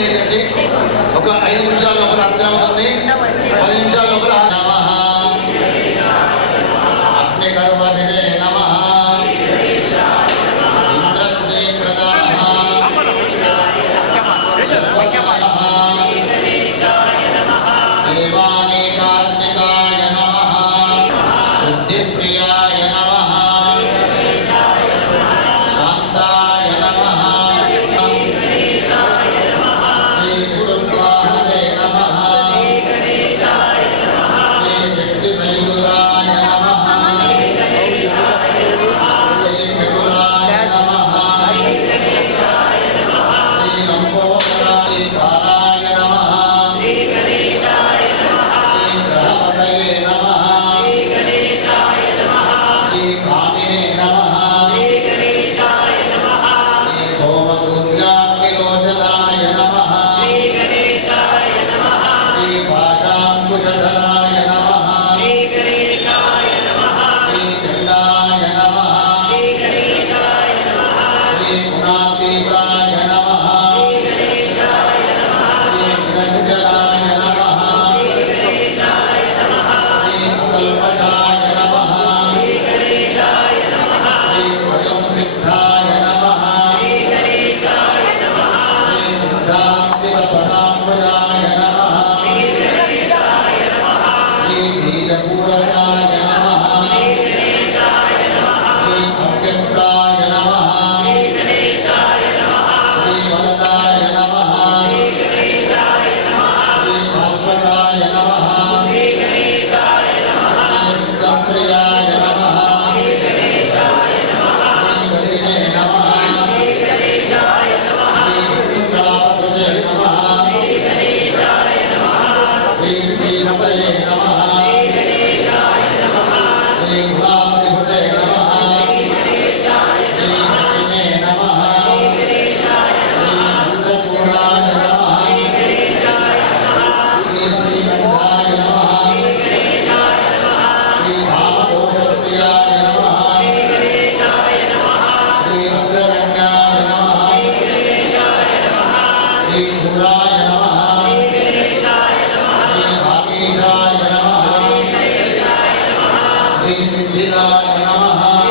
చేసి ఒక ఐదు నిమిషాల లోపల అర్చన అవుతుంది. పది నిమిషాల లోపల శ్రీ సిద్ధిదాయ నమః.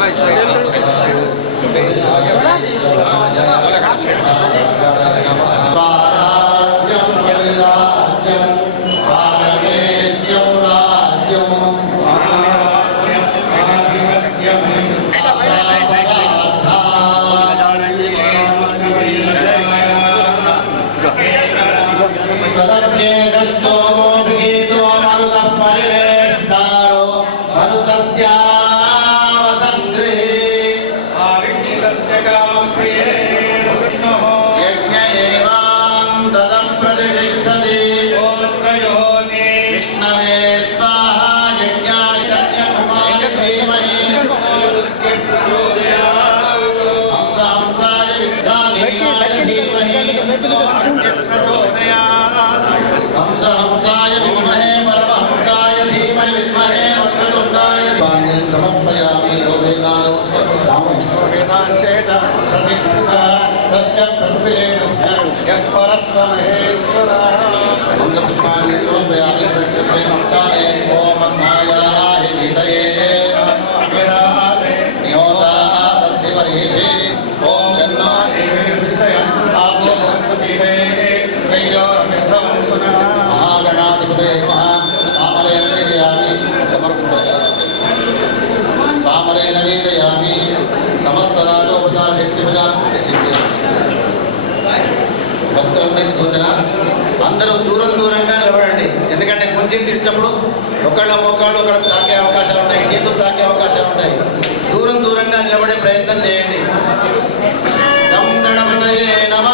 Gracias. Yeah. అందరికీ సూచన. అందరూ దూరం దూరంగా నిలబడండి. ఎందుకంటే కొంచెం తీసినప్పుడు ఒకళ్ళ మోకాళ్ళు ఒకళ్ళు తాకే అవకాశాలు ఉంటాయి. చేతులు తాకే అవకాశాలు ఉంటాయి. దూరం దూరంగా నిలబడే ప్రయత్నం చేయండి. నమ.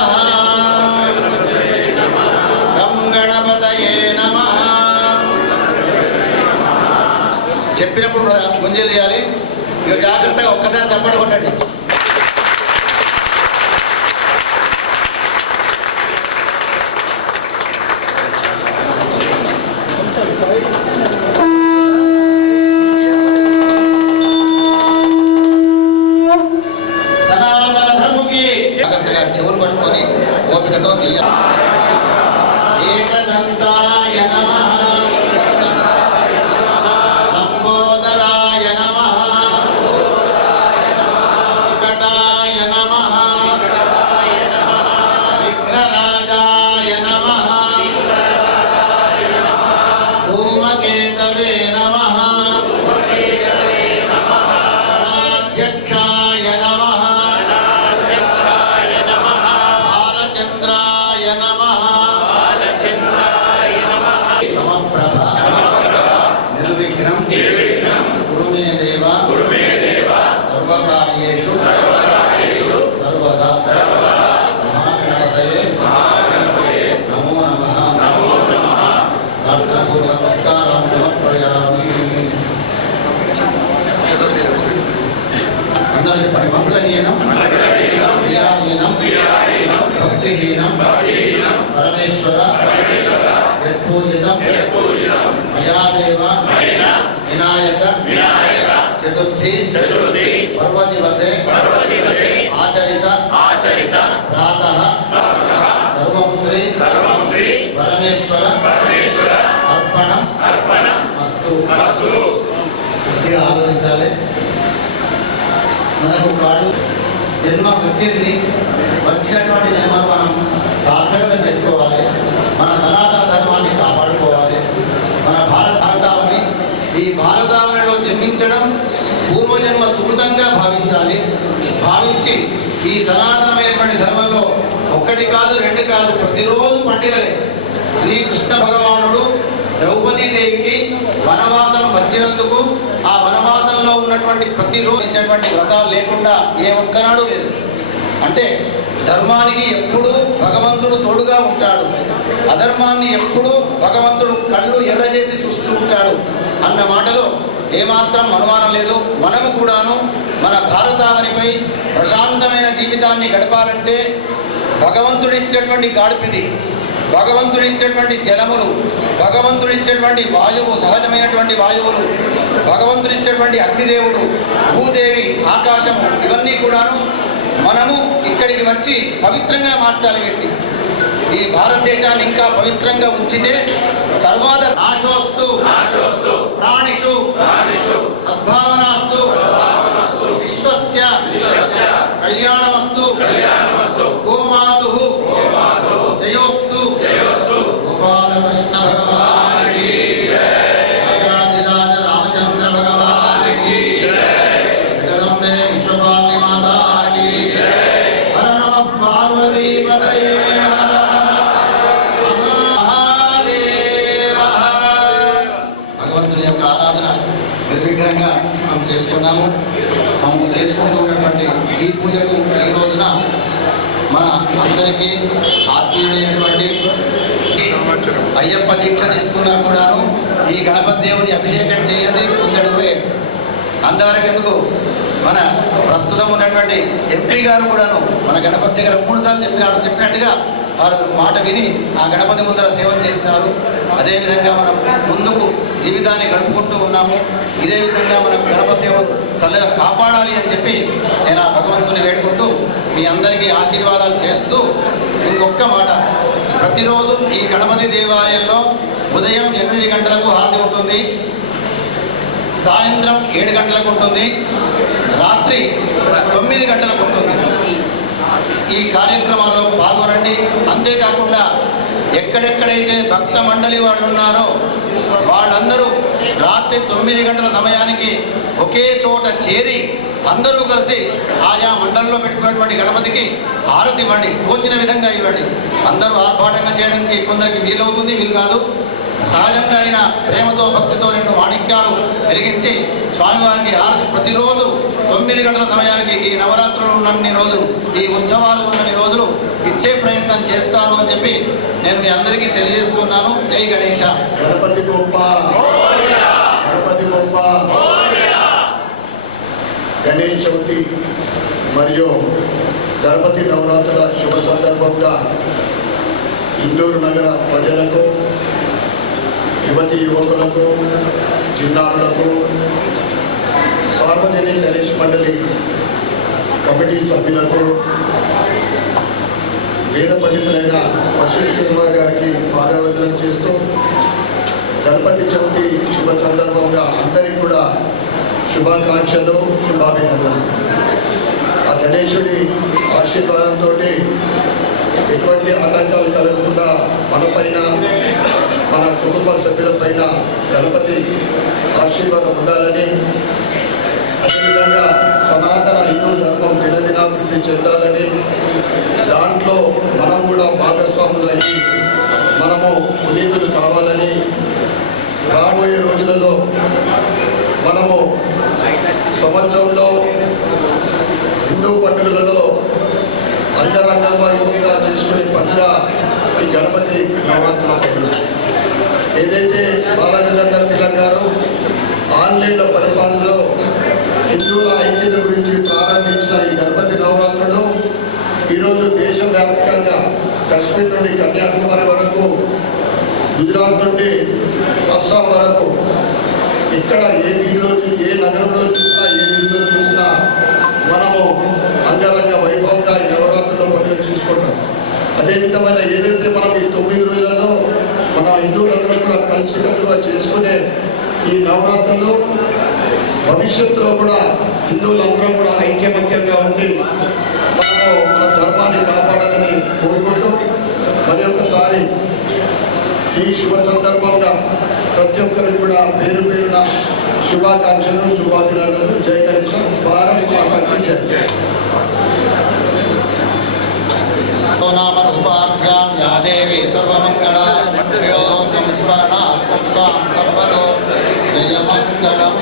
నమ. చెప్పినప్పుడు గుంజలు చేయాలి ఇక జాగ్రత్తగా ఒక్కసారి చప్పట్లు కొట్టండి. Amém, amém. శ్రీ సర్వం శ్రీ పరమేశ్వర పరమేశ్వర అర్పణం. అర్పణం. అస్తు అస్తు ఆలోచించాలి. మనకు కాడు జన్మ వచ్చింది. వచ్చినటువంటి జన్మ మనం సార్థకంగా చేసుకోవాలి. మన సనాతన ధర్మాన్ని కాపాడుకోవాలి. మన భారత భారతావని ఈ భారతావనిలో జన్మించడం పూర్వజన్మ సుకృతంగా భావించాలి. భావించి ఈ సనాతనమైనటువంటి ధర్మంలో ఒక్కటి కాదు రెండు కాదు ప్రతిరోజు పండుగలే శ్రీకృష్ణ భగవానుడు ద్రౌపదీదేవికి వనవాసం వచ్చినందుకు ఆ వనవాసంలో ఉన్నటువంటి ప్రతిరోజు ఇచ్చేటువంటి వ్రతాలు లేకుండా ఏ ఒక్కనాడు లేదు. అంటే ధర్మానికి ఎప్పుడూ భగవంతుడు తోడుగా ఉంటాడు. అధర్మాన్ని ఎప్పుడూ భగవంతుడు కళ్ళు ఎర్రజేసి చూస్తూ ఉంటాడు అన్న మాటలో ఏమాత్రం అనుమానం లేదు. మనము కూడాను మన భారతావనిపై ప్రశాంతమైన జీవితాన్ని గడపాలంటే భగవంతుడిచ్చినటువంటి గాడిపిది భగవంతుడిచ్చినటువంటి జలములు భగవంతుడిచ్చినటువంటి వాయువు సహజమైనటువంటి వాయువులు భగవంతుడిచ్చినటువంటి అగ్నిదేవుడు భూదేవి ఆకాశము ఇవన్నీ కూడాను మనము ఇక్కడికి వచ్చి పవిత్రంగా మార్చాలి వీటిని. ఈ భారతదేశాన్ని ఇంకా పవిత్రంగా ఉంచితే తర్వాత నాశోస్తు ప్రాణిషు సద్భావనాస్తు విశ్వస్య విశ్వస్య కళ్యాణమస్తు ఈ పూజకు ఈ రోజున మన అందరికీ ఆత్మీయుడైనటువంటి అయ్యప్ప దీక్ష తీసుకున్నా కూడాను ఈ గణపతి దేవుని అభిషేకం చేయండి ముందడుగు అంతవరకు ఎందుకు? మన ప్రస్తుతం ఉన్నటువంటి ఎంపీ గారు కూడాను మన గణపతి దగ్గర మూడు సార్లు చెప్పినాడు చెప్పినట్టుగా వారు మాట విని ఆ గణపతి ముందర సేవ చేసినారు. అదేవిధంగా మనం ముందుకు జీవితాన్ని గడుపుకుంటూ ఉన్నాము. ఇదే విధంగా మనం గణపతి చల్లగా కాపాడాలి అని చెప్పి నేను ఆ భగవంతుని వేడుకుంటూ మీ అందరికీ ఆశీర్వాదాలు చేస్తూ ఇంకొక్క మాట. ప్రతిరోజు ఈ గణపతి దేవాలయంలో ఉదయం ఎనిమిది గంటలకు హారతి ఉంటుంది. సాయంత్రం ఏడు గంటలకు ఉంటుంది. రాత్రి తొమ్మిది గంటలకు ఉంటుంది. ఈ కార్యక్రమాల్లో పాల్గొనండి. అంతేకాకుండా ఎక్కడెక్కడైతే భక్త మండలి వాళ్ళు ఉన్నారో వాళ్ళందరూ రాత్రి తొమ్మిది గంటల సమయానికి ఒకే చోట చేరి అందరూ కలిసి ఆయా మండలంలో పెట్టుకున్నటువంటి గణపతికి హారతి ఇవ్వండి తోచిన విధంగా ఇవ్వండి. అందరూ ఆర్భాటంగా చేయడానికి కొందరికి వీలవుతుంది వీలు కాదు. సహజంగా అయిన ప్రేమతో భక్తితో రెండు మాణిక్యాలు వెలిగించి స్వామివారికి హారతి ప్రతిరోజు తొమ్మిది గంటల సమయానికి ఈ నవరాత్రులు ఉన్నన్ని రోజులు ఈ ఉత్సవాలు ఉన్నన్ని రోజులు ఇచ్చే ప్రయత్నం చేస్తాను అని చెప్పి నేను మీ అందరికీ తెలియజేస్తున్నాను. జై గణేష. గణపతి గొప్ప. గణపతి గొప్ప. గణేష్ చవితి మరియు గణపతి నవరాత్రుల శుభ సందర్భంగా ఇందూరు నగర ప్రజలకు యువతి యువకులకు చిన్నారులకు సార్వజనిక గణేష్ మండలి కమిటీ సభ్యులకు వేద పండితులైన అశ్విని కుమార్ గారికి పాదవందనం చేస్తూ గణపతి చవితి శుభ సందర్భంగా అందరికీ కూడా శుభాకాంక్షలు శుభాభినందనలు. ఆ గణేశుడి ఆశీర్వాదంతో ఎటువంటి ఆటంకాలు కలగకుండా మన పైన మన కుటుంబ సభ్యులపైన గణపతి ఆశీర్వాదం ఉండాలని అదేవిధంగా సనాతన హిందూ ధర్మం దినదినాభివృద్ధి చెందాలని దాంట్లో మనం కూడా భాగస్వాములయ్యి మనము పునీతులు కావాలని రాబోయే రోజులలో మనము సంవత్సరంలో హిందూ పండుగలలో అంగరంగ వారిగా చేసుకునే పండుగ ఈ గణపతి నవరాత్రుల పండుగ. ఏదైతే బాలగంగాధర్ తిలక్ గారు ఆన్లైన్లో పరిపాలనలో హిందువుల ఐక్యత గురించి ప్రారంభించిన ఈ గణపతి నవరాత్రులు ఈరోజు దేశవ్యాప్తంగా కశ్మీర్ నుండి కన్యాకుమారి వరకు గుజరాత్ నుండి అస్సాం వరకు ఇక్కడ ఏ వీధిలో ఏ నగరంలో చూసినా ఏ వీధిలో చూసినా మనము అంగరంగ వైభవంగా ఈ నవరాత్రుల పండుగ చూసుకుంటాం. అదే విధమైన ఏదైతే మనం ఈ తొమ్మిది రోజులలో మన హిందువులందరూ కూడా కలిసికట్టుగా చేసుకునే ఈ నవరాత్రులు భవిష్యత్తులో కూడా హిందువులందరం కూడా ఐక్యమత్యంగా ఉండి మనము మన ధర్మాన్ని కాపాడాలని కోరుకుంటూ మరి ఒకసారి ఈ శుభ సందర్భంగా ప్రతి ఒక్కరికి కూడా పేరు పేరున శుభాకాంక్షలు శుభాభినందనలు. జయకరించడం గణేశ భారత్ మాతాకి జయ నామ రూపాభ్యాం యా దేవి సర్వమంగళ సంస్మరణాత్ పుంసాం సర్వదో జయమంగళం